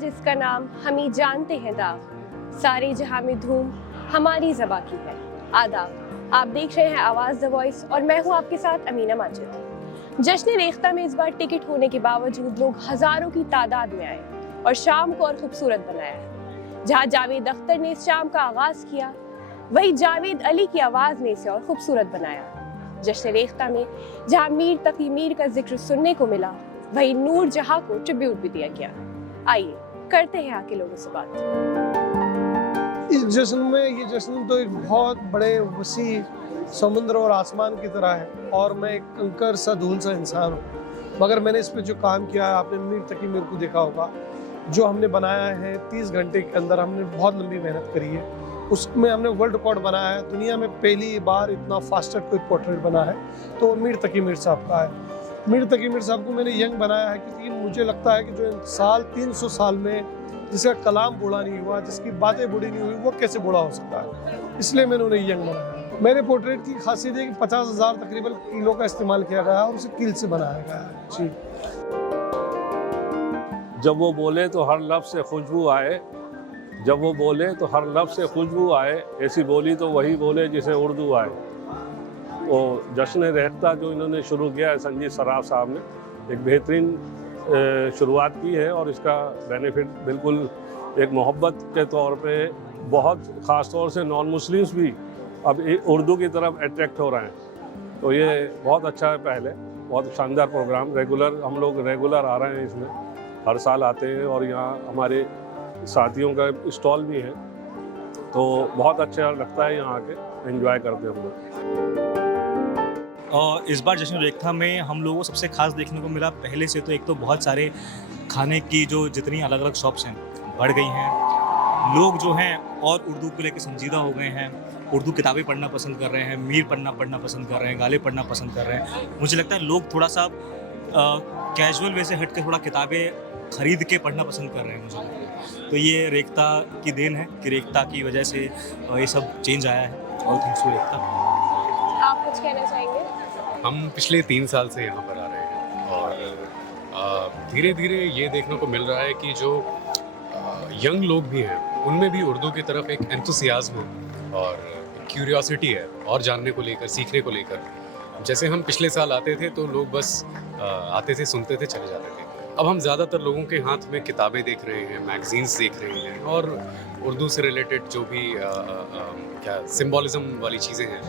जिसका नाम हम ही जानते हैं दाग, सारे जहां में धूम हमारी ज़बा की है। आदाब, आप देख रहे हैं आवाज़ द वॉइस और मैं हूं आपके साथ अमीना माजिद। जश्न रेख्ता में इस बार टिकट होने के बावजूद लोग हज़ारों की तादाद में आए और शाम को और खूबसूरत बनाया है। जहां जावेद अख्तर ने इस शाम का आगाज़ किया, वही जावेद अली की आवाज़ ने इसे और खूबसूरत बनाया। जश्न रेख्ता में जहां मीर तकी मीर का जिक्र सुनने को मिला, वही नूर जहां को ट्रिब्यूट भी दिया गया। आइए करते हैं आके लोगों से बात। इस जश्न में ये जश्न तो एक बहुत बड़े वसी समुद्र और आसमान की तरह है और मैं एक कंकर सा धूल सा इंसान हूँ, मगर मैंने इस पे जो काम किया है, आपने मीर तकी मीर को देखा होगा, जो हमने बनाया है 30 घंटे के अंदर, हमने बहुत लंबी मेहनत करी है। उसमें हमने वर्ल्ड रिकॉर्ड बनाया है, दुनिया में पहली बार इतना फास्टर कोई पोर्ट्रेट बना है तो मीर तकी मीर साहब का है। मीर तकी मीर साहब को मैंने यंग बनाया है क्योंकि मुझे लगता है कि जो इंसान 300 साल में जिसका कलाम बूढ़ा नहीं हुआ, जिसकी बातें बूढ़ी नहीं हुई, वो कैसे बूढ़ा हो सकता है, इसलिए मैंने उन्हें यंग बनाया। मेरे पोर्ट्रेट की खासियत है कि 50,000 तकरीबन किलो का इस्तेमाल किया गया है और उसे कील से बनाया गया है। जी। जब वो बोले तो हर लफ्ज़ से खुशबू आए, जब वो बोले तो हर लफ्ज़ से खुशबू आए, ऐसी बोली तो वही बोले जिसे उर्दू आए। वो जश्न रेख्ता जो इन्होंने शुरू किया है संजीव सराफ साहब ने, एक बेहतरीन शुरुआत की है और इसका बेनिफिट बिल्कुल एक मोहब्बत के तौर पे बहुत ख़ास तौर से नॉन मुस्लिम्स भी अब उर्दू की तरफ अट्रैक्ट हो रहे हैं। तो ये बहुत अच्छा है, पहले बहुत शानदार प्रोग्राम, हम लोग रेगुलर आ रहे हैं इसमें, हर साल आते हैं और यहाँ हमारे साथियों का स्टॉल भी है, तो बहुत अच्छा लगता है यहाँ आके, एंजॉय करते हैं हम लोग। इस बार जश्न रेख्ता में हम लोगों को सबसे खास देखने को मिला, पहले से तो एक तो बहुत सारे खाने की जो जितनी अलग अलग शॉप्स हैं बढ़ गई हैं, लोग जो हैं और उर्दू को लेकर संजीदा हो गए हैं, उर्दू किताबें पढ़ना पसंद कर रहे हैं, मीर पढ़ना पसंद कर रहे हैं, गाले पढ़ना पसंद कर रहे हैं। मुझे लगता है लोग थोड़ा सा कैजुअल वे से हट के थोड़ा किताबें खरीद के पढ़ना पसंद कर रहे हैं, मुझे लगता है। तो ये रेख्ता की देन है कि रेख्ता की वजह से ये सब चेंज आया है। और थैंक्स टू रेख्ता। आप कुछ कहना चाहेंगे? हम पिछले 3 साल से यहाँ पर आ रहे हैं और धीरे धीरे ये देखने को मिल रहा है कि जो यंग लोग भी हैं उनमें भी उर्दू की तरफ एक एंथुसियाज्म है और क्यूरियोसिटी है और जानने को लेकर, सीखने को लेकर। जैसे हम पिछले साल आते थे तो लोग बस आते थे, सुनते थे, चले जाते थे। अब हम ज़्यादातर लोगों के हाथ में किताबें देख रहे हैं, मैगजीन्स देख रहे हैं और उर्दू से रिलेटेड जो भी क्या सिंबॉलिज्म वाली चीज़ें हैं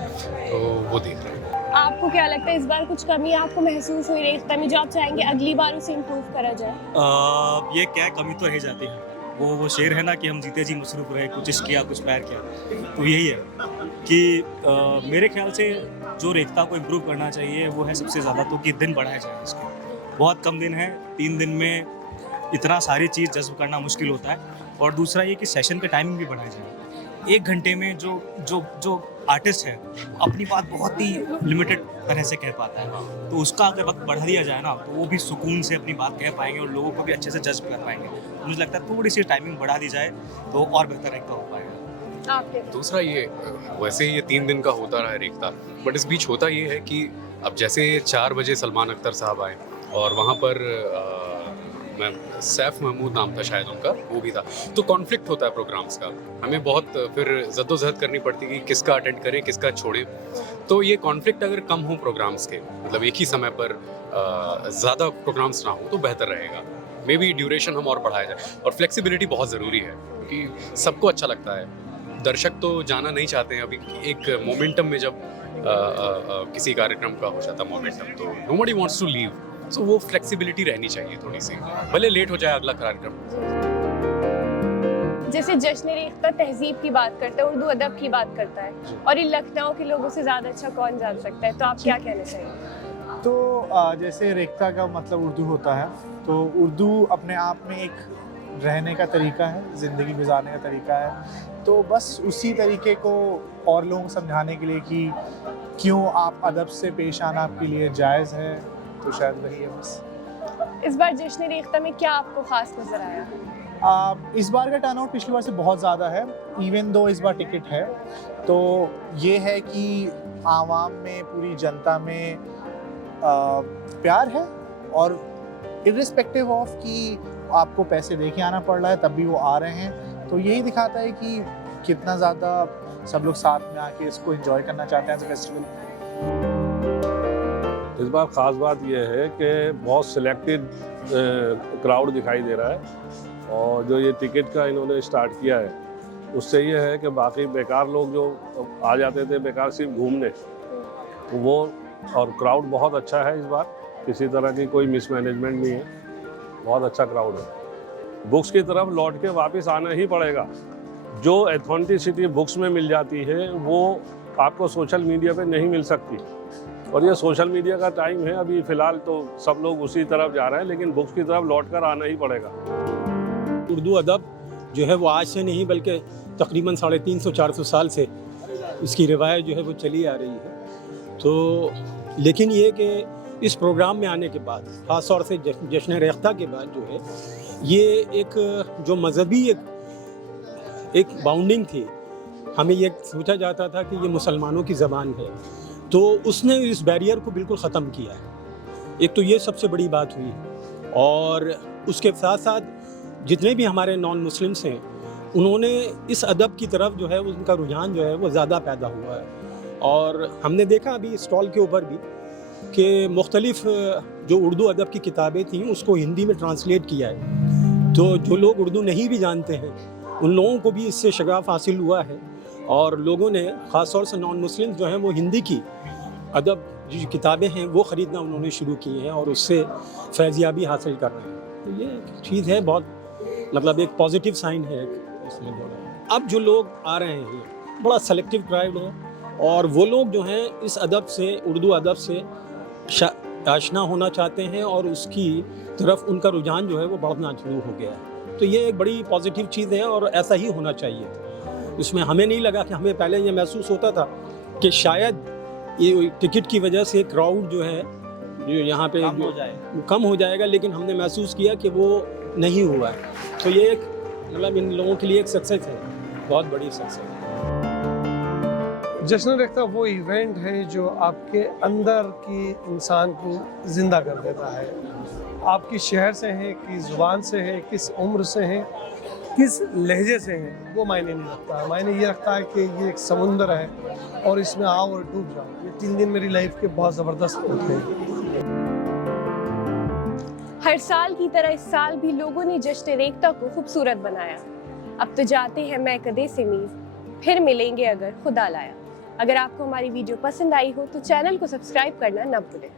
तो वो देख रहे हैं। आपको क्या लगता है इस बार कुछ कमी आपको महसूस हुई रेख्ता में, जो आप चाहेंगे अगली बार उसे इम्प्रूव करा जाए? ये क्या कमी तो रह जाती है, वो शेर है ना कि हम जीते जी मसरूफ रहे, कुछ इश्क किया कुछ पैर किया। तो यही है कि मेरे ख्याल से जो रेख्ता को इम्प्रूव करना चाहिए वो है सबसे ज़्यादा तो कि दिन बढ़ाया जाए इसके। बहुत कम दिन है, 3 दिन में इतना सारी चीज़ जज्ब करना मुश्किल होता है। और दूसरा ये कि सेशन का टाइमिंग भी बढ़ाया जाए। 1 घंटे में जो आर्टिस्ट है अपनी बात बहुत ही लिमिटेड तरह से कह पाता है, तो उसका अगर वक्त बढ़ा दिया जाए ना तो वो भी सुकून से अपनी बात कह पाएंगे और लोगों को भी अच्छे से जज्ब कर पाएंगे। मुझे लगता है थोड़ी सी टाइमिंग बढ़ा दी जाए तो और बेहतर रेख्ता हो पाएगा। दूसरा ये, वैसे ये 3 दिन का होता रहा है रेख्ता, बट इस बीच होता ये है कि अब जैसे 4 बजे सलमान अख्तर साहब आए और वहाँ पर सैफ महमूद नाम था शायद उनका, वो भी था। तो कॉन्फ्लिक्ट होता है प्रोग्राम्स का, हमें बहुत फिर जद्दोजहद करनी पड़ती है कि किसका अटेंड करें, किसका छोड़ें। तो ये कॉन्फ्लिक्ट अगर कम हो प्रोग्राम्स के, मतलब एक ही समय पर ज़्यादा प्रोग्राम्स ना हो तो बेहतर रहेगा। मे बी ड्यूरेशन हम और बढ़ाया जाए और फ्लेक्सिबिलिटी बहुत ज़रूरी है क्योंकि सबको अच्छा लगता है। दर्शक तो जाना नहीं चाहते हैं। अभी एक मोमेंटम में जब किसी कार्यक्रम का हो जाता मोमेंटम तो नोबडी वांट्स टू लीव, सो वो फ्लेक्सिबिलिटी रहनी चाहिए थोड़ी सी, भले लेट हो जाए अगला कार्यक्रम। जैसे जश्न रेख्ता तहजीब की बात करता है, उर्दू अदब की बात करता है और इन लखनऊ के लोगों से ज़्यादा अच्छा कौन जान सकता है, तो आप क्या कहना चाहेंगे? तो जैसे रेख्ता का मतलब उर्दू होता है, तो उर्दू अपने आप में एक रहने का तरीका है, ज़िंदगी गुजारने का तरीका है। तो बस उसी तरीके को और लोगों को समझाने के लिए कि क्यों आप अदब से पेश आना आपके लिए जायज़ है, तो शायद वही है बस। इस बार जश्न रेख्ता में क्या आपको खास नजर आया? इस बार का टर्नआउट पिछली बार से बहुत ज़्यादा है, इवन दो इस बार टिकट है। तो ये है कि आवाम में, पूरी जनता में प्यार है और इर्रिस्पेक्टिव ऑफ कि आपको पैसे दे के आना पड़ रहा है तब भी वो आ रहे हैं। तो यही दिखाता है कि कितना ज़्यादा सब लोग साथ में आके इसको एंजॉय करना चाहते हैं एज ए फेस्टिवल। इस बार ख़ास बात यह है कि बहुत सिलेक्टेड क्राउड दिखाई दे रहा है, और जो ये टिकट का इन्होंने स्टार्ट किया है उससे ये है कि बाकी बेकार लोग जो आ जाते थे बेकार सिर्फ घूमने, वो और क्राउड बहुत अच्छा है इस बार, किसी तरह की कोई मिसमैनेजमेंट नहीं है, बहुत अच्छा क्राउड है। बुक्स की तरफ लौट के वापस आना ही पड़ेगा। जो एथेंटिसिटी बुक्स में मिल जाती है वो आपको सोशल मीडिया पे नहीं मिल सकती, और ये सोशल मीडिया का टाइम है अभी फ़िलहाल, तो सब लोग उसी तरफ जा रहे हैं, लेकिन बुक्स की तरफ लौट कर आना ही पड़ेगा। उर्दू अदब जो है वो आज से नहीं बल्कि तकरीबन 350-400 साल से इसकी रिवायत जो है वो चली आ रही है। तो लेकिन ये कि इस प्रोग्राम में आने के बाद, ख़ास तौर से जश्न रेख्ता के बाद जो है ये एक जो मजहबी एक बाउंडिंग थी, हमें ये सोचा जाता था कि ये मुसलमानों की ज़बान है, तो उसने इस बैरियर को बिल्कुल ख़त्म किया है। एक तो ये सबसे बड़ी बात हुई, और उसके साथ साथ जितने भी हमारे नॉन मुस्लिम्स हैं उन्होंने इस अदब की तरफ जो है उनका रुझान जो है वो ज़्यादा पैदा हुआ है। और हमने देखा अभी स्टॉल के ऊपर भी कि मुख्तलिफ़ जो उर्दू अदब की किताबें थीं उसको हिंदी में ट्रांसलेट किया है, तो जो लोग उर्दू नहीं भी जानते हैं उन लोगों को भी इससे शगाफ हासिल हुआ है, और लोगों ने ख़ास तौर से नॉन मुस्लिम जो हैं वो हिंदी की अदब जो किताबें हैं वो ख़रीदना उन्होंने शुरू की हैं और उससे फैज़याबी हासिल कर रहे हैं। तो ये एक चीज़ है, बहुत मतलब एक पॉजिटिव साइन है इसमें। अब जो लोग आ रहे हैं बड़ा सेलेक्टिव क्राउड है, और वो लोग जो हैं इस अदब से, उर्दू अदब से आशना होना चाहते हैं, और उसकी तरफ उनका रुझान जो है वो बढ़ना शुरू हो गया है। तो ये एक बड़ी पॉजिटिव चीज़ है, और ऐसा ही होना चाहिए। इसमें हमें नहीं लगा कि हमें पहले ये महसूस होता था कि शायद ये टिकट की वजह से क्राउड जो है जो यहाँ पे कम हो जाएगा, लेकिन हमने महसूस किया कि वो नहीं हुआ है। तो ये एक मतलब इन लोगों के लिए एक सक्सेस है, बहुत बड़ी सक्सेस है। जश्न रेख्ता वो इवेंट है जो आपके अंदर की इंसान को ज़िंदा कर देता है। आपकी शहर से है, किस ज़ुबान से है, किस उम्र से है, किस लहजे से है, वो मायने नहीं रखता। मायने ये रखता है कि ये एक समुंदर है और इसमें आओ और डूब जाओ। ये 3 दिन मेरी लाइफ के बहुत ज़बरदस्त होते हैं। हर साल की तरह इस साल भी लोगों ने जश्न रेख्ता को खूबसूरत बनाया। अब तो जाते हैं मैं कदे से मीज़, फिर मिलेंगे अगर खुदा लाया। अगर आपको हमारी वीडियो पसंद आई हो तो चैनल को सब्सक्राइब करना न भूलें।